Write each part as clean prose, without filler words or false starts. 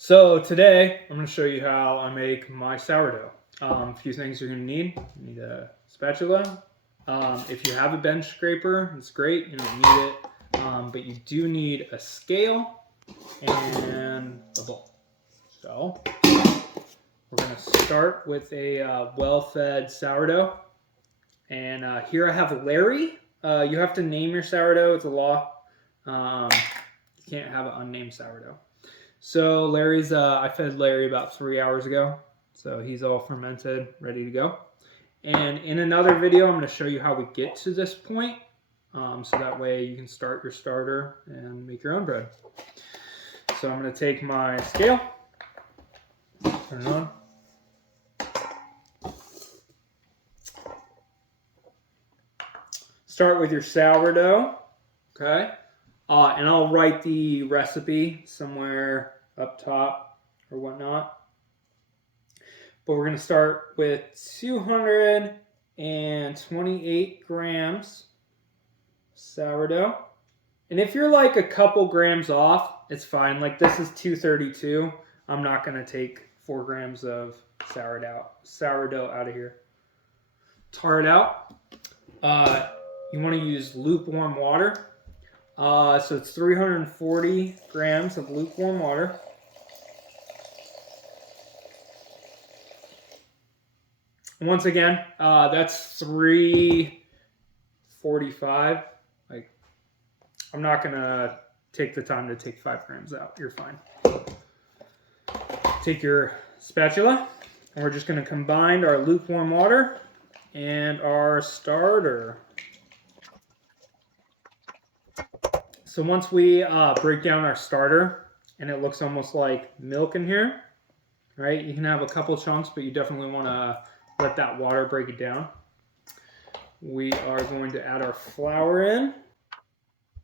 So today I'm going to show you how I make my sourdough. A few things you're going to need. You need a spatula. If you have a bench scraper, it's great. You don't need it. But you do need a scale and a bowl. So we're going to start with a well-fed sourdough. And here I have Larry. You have to name your sourdough. It's a law. You can't have an unnamed sourdough. So Larry's, I fed Larry about 3 hours ago. So he's all fermented, ready to go. And in another video, I'm going to show you how we get to this point. So that way you can start your starter and make your own bread. So I'm going to take my scale, turn it on. Start with your sourdough, okay? And I'll write the recipe somewhere up top or whatnot. But we're going to start with 228 grams sourdough. And if you're like a couple grams off, it's fine. Like this is 232. I'm not going to take 4 grams of sourdough out of here. Tar it out. You want to use lukewarm water. So it's 340 grams of lukewarm water. Once again, that's 345. Like, I'm not gonna take the time to take 5 grams out. You're fine. Take your spatula, and we're just gonna combine our lukewarm water and our starter. So once we break down our starter, and it looks almost like milk in here, right? You can have a couple chunks, but you definitely want to let that water break it down. We are going to add our flour in.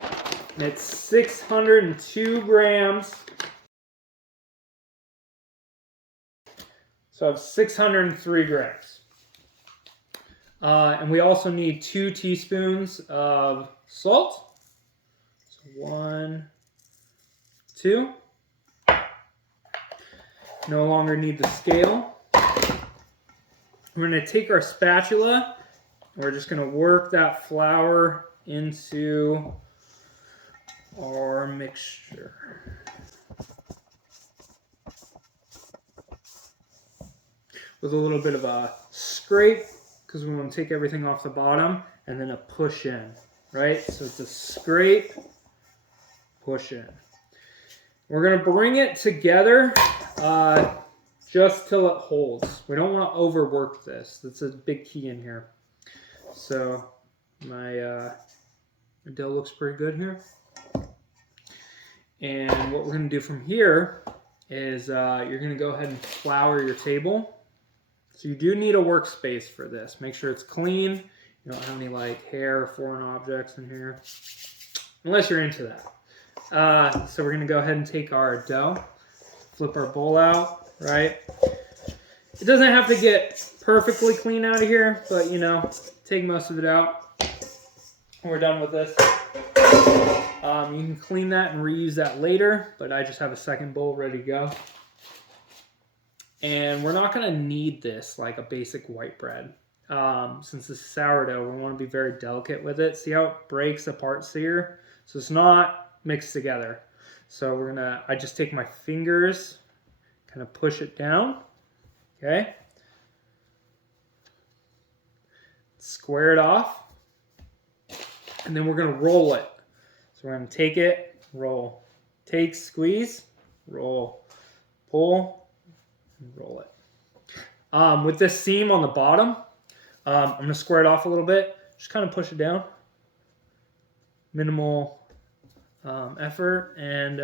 And it's 602 grams. So I have 603 grams. And we also need 2 teaspoons of salt. 1, 2. No longer need the scale. We're going to take our spatula and we're just going to work that flour into our mixture. With a little bit of a scrape because we want to take everything off the bottom, and then a push in, right? So it's a scrape, push in. We're going to bring it together just till it holds. We don't want to overwork this. That's a big key in here. So my dough looks pretty good here. And what we're going to do from here is you're going to go ahead and flour your table. So you do need a workspace for this. Make sure it's clean. You don't have any like hair or foreign objects in here, unless you're into that. So we're going to go ahead and take our dough, flip our bowl out, right? It doesn't have to get perfectly clean out of here, but you know, take most of it out. And we're done with this. You can clean that and reuse that later, but I just have a second bowl ready to go. And we're not going to need this like a basic white bread. Since this is sourdough, we want to be very delicate with it. See how it breaks apart here? So it's not mixed together. So I just take my fingers, kind of push it down, okay? Square it off, and then we're gonna roll it. So we're gonna take it, roll, take, squeeze, roll, pull, and roll it. With this seam on the bottom, I'm gonna square it off a little bit, just kind of push it down. Minimal effort, and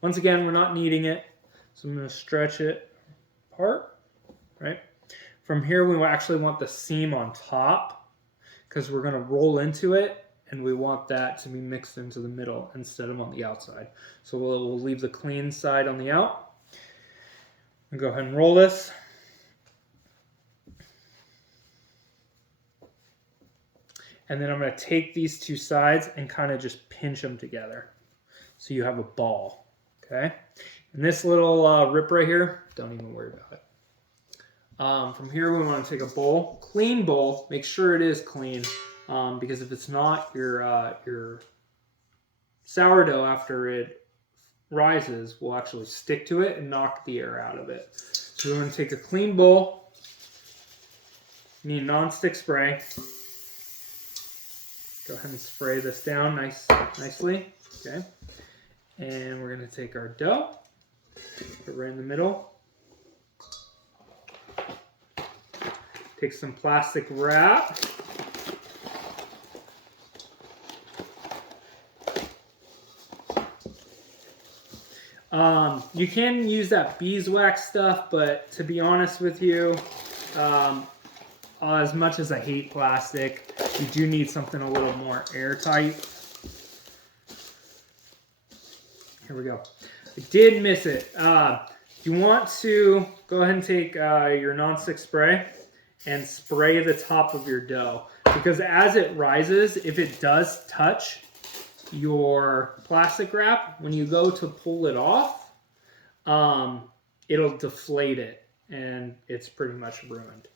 once again, we're not kneading it, so I'm going to stretch it apart, right? From here, we actually want the seam on top because we're going to roll into it, and we want that to be mixed into the middle instead of on the outside. So we'll leave the clean side on the out. I'll go ahead and roll this. And then I'm going to take these two sides and kind of just pinch them together so you have a ball, Okay. And this little rip right here, don't even worry about it. From here, we want to take a bowl, clean bowl. Make sure it is clean, because if it's not, your sourdough, after it rises, will actually stick to it and knock the air out of it. So we're going to take a clean bowl. You need non-stick spray. Go ahead and spray this down nicely. Okay. And we're going to take our dough, put it right in the middle. Take some plastic wrap. You can use that beeswax stuff, but to be honest with you, as much as I hate plastic, you do need something a little more airtight. Here we go. I did miss it. You want to go ahead and take your non-stick spray and spray the top of your dough, because as it rises, if it does touch your plastic wrap, when you go to pull it off, it'll deflate it and it's pretty much ruined.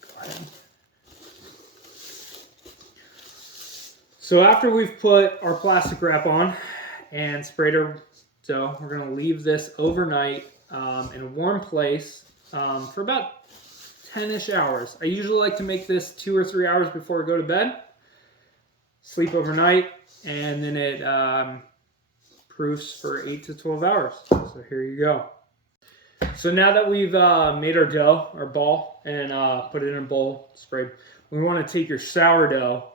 Go ahead. So after we've put our plastic wrap on and sprayed our dough, we're going to leave this overnight in a warm place for about 10-ish hours. I usually like to make this 2 or 3 hours before I go to bed. Sleep overnight, and then it proofs for 8 to 12 hours. So here you go. So now that we've made our dough, our ball, and put it in a bowl, sprayed, we want to take your sourdough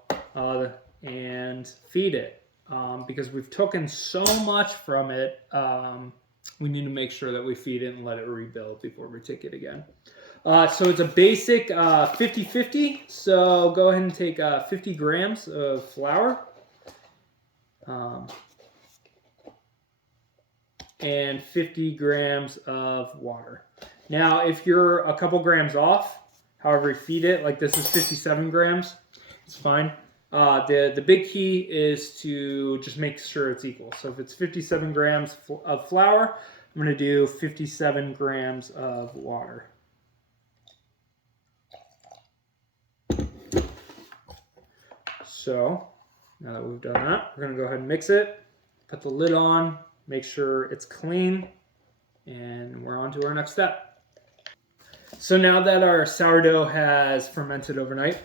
and feed it. Because we've taken so much from it, we need to make sure that we feed it and let it rebuild before we take it again. So it's a basic 50-50. So go ahead and take 50 grams of flour and 50 grams of water. Now, if you're a couple grams off, however you feed it, like this is 57 grams, it's fine. The big key is to just make sure it's equal. So if it's 57 grams of flour, I'm going to do 57 grams of water. So now that we've done that, we're going to go ahead and mix it, put the lid on, make sure it's clean, and we're on to our next step. So now that our sourdough has fermented overnight,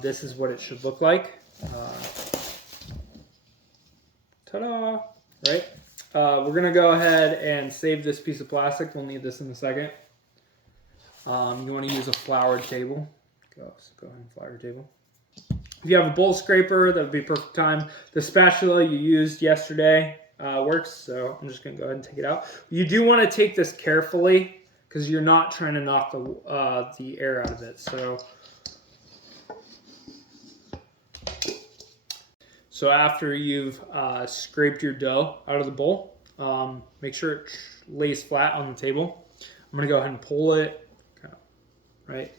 this is what it should look like. Ta-da! Right? We're going to go ahead and save this piece of plastic. We'll need this in a second. You want to use a floured table. Go ahead and flour your table. If you have a bowl scraper, that would be perfect time. The spatula you used yesterday works, so I'm just going to go ahead and take it out. You do want to take this carefully because you're not trying to knock the air out of it. So after you've scraped your dough out of the bowl, make sure it lays flat on the table. I'm going to go ahead and pull it, right,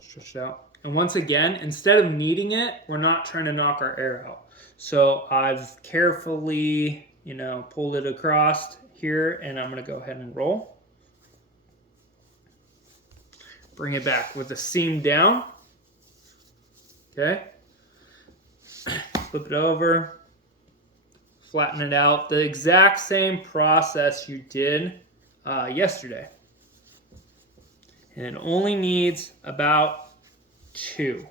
stretch it out. And once again, instead of kneading it, we're not trying to knock our air out. So I've carefully, pulled it across here, and I'm going to go ahead and roll. Bring it back with the seam down. Okay. Flip it over. Flatten it out. The exact same process you did yesterday. And it only needs about 2.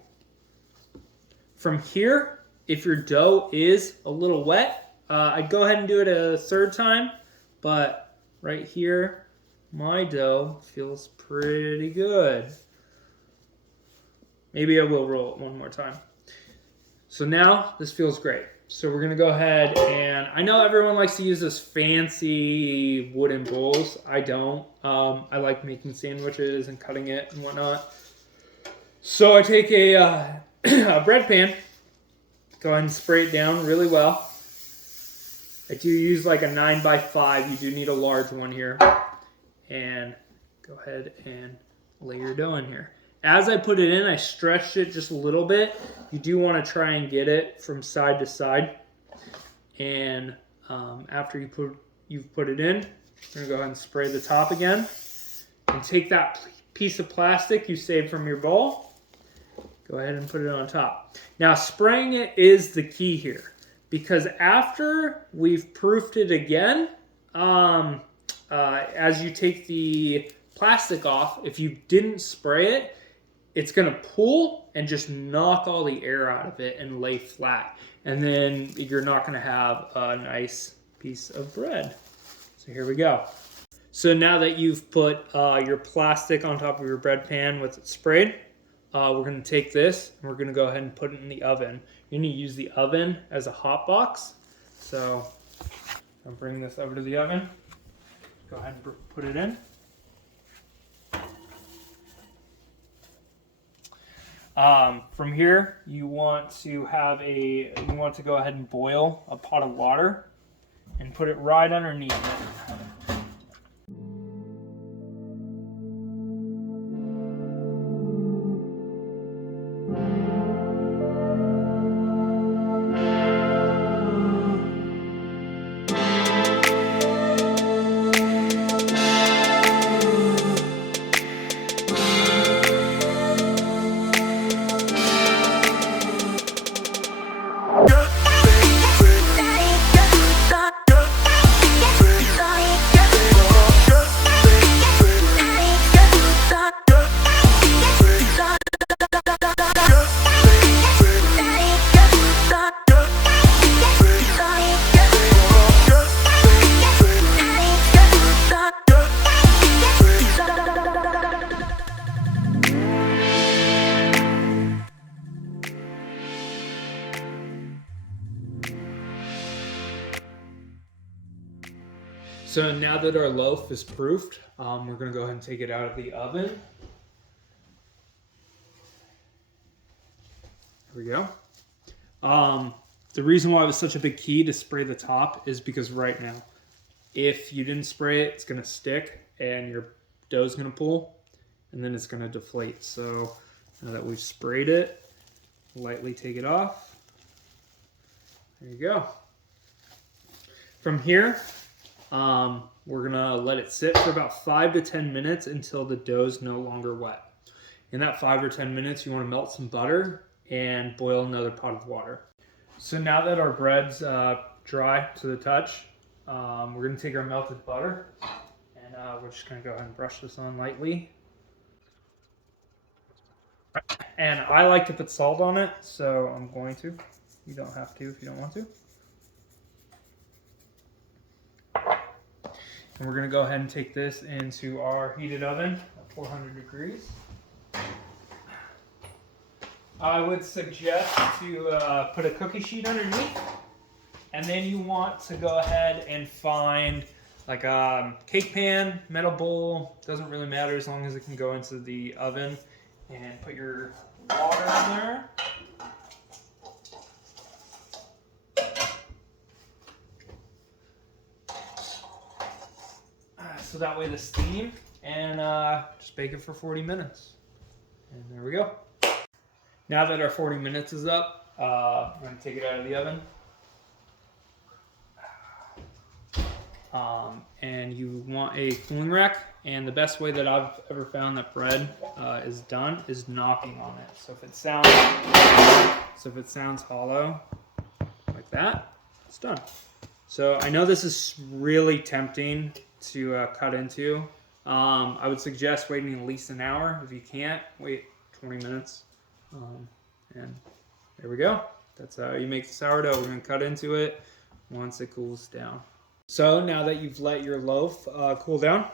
From here, if your dough is a little wet, I'd go ahead and do it a 3rd time, but right here, my dough feels pretty good. Maybe I will roll it one more time. So now this feels great. So we're gonna go ahead, and I know everyone likes to use this fancy wooden bowls. I don't. I like making sandwiches and cutting it and whatnot. So I take a bread pan, go ahead and spray it down really well. I do use like a 9x5. You do need a large one here. And go ahead and lay your dough in here. As I put it in, I stretched it just a little bit. You do want to try and get it from side to side. And After you've put it in, you're gonna go ahead and spray the top again, and take that piece of plastic you saved from your bowl. Go ahead and put it on top. Now, spraying it is the key here, because after we've proofed it again, as you take the plastic off, if you didn't spray it, it's going to pull and just knock all the air out of it and lay flat. And then you're not going to have a nice piece of bread. So here we go. So now that you've put your plastic on top of your bread pan with it sprayed, we're going to take this and we're going to go ahead and put it in the oven. You need to use the oven as a hot box. So I'll bring this over to the oven. Go ahead and put it in. From here, you want to go ahead and boil a pot of water and put it right underneath it. So now that our loaf is proofed, we're going to go ahead and take it out of the oven. Here we go. The reason why it was such a big key to spray the top is because right now, if you didn't spray it, it's going to stick and your dough is going to pull and then it's going to deflate. So now that we've sprayed it, lightly take it off. There you go. From here, we're gonna let it sit for about 5 to 10 minutes until the dough is no longer wet. In that 5 or 10 minutes, you want to melt some butter and boil another pot of water. So now that our bread's dry to the touch, we're gonna take our melted butter and we're just gonna go ahead and brush this on lightly. And I like to put salt on it, so I'm going to. You don't have to if you don't want to. And we're going to go ahead and take this into our heated oven at 400 degrees. I would suggest to put a cookie sheet underneath, and then you want to go ahead and find like a cake pan, metal bowl, doesn't really matter as long as it can go into the oven, and put your water in there. So that way the steam, and just bake it for 40 minutes. And there we go. Now that our 40 minutes is up, we're going to take it out of the oven. And you want a cooling rack, and the best way that I've ever found that bread is done is knocking on it. So if it sounds hollow like that, it's done. So I know this is really tempting to cut into. I would suggest waiting at least an hour. If you can't, wait 20 minutes. And there we go. That's how you make the sourdough. We're going to cut into it once it cools down. So now that you've let your loaf cool down,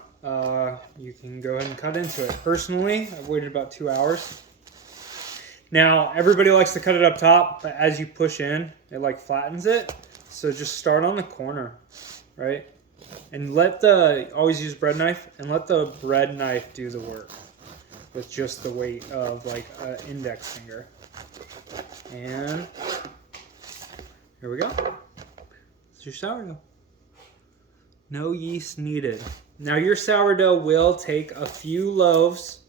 you can go ahead and cut into it. Personally, I've waited about 2 hours. Now, everybody likes to cut it up top, but as you push in, it like flattens it. So just start on the corner, right? And always use bread knife, and let the bread knife do the work with just the weight of like an index finger. And here we go. It's your sourdough. No yeast needed. Now your sourdough will take a few loaves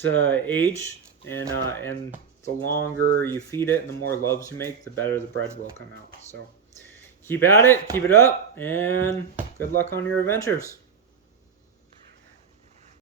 to age, and the longer you feed it and the more loaves you make, the better the bread will come out. So keep at it, keep it up, and good luck on your adventures.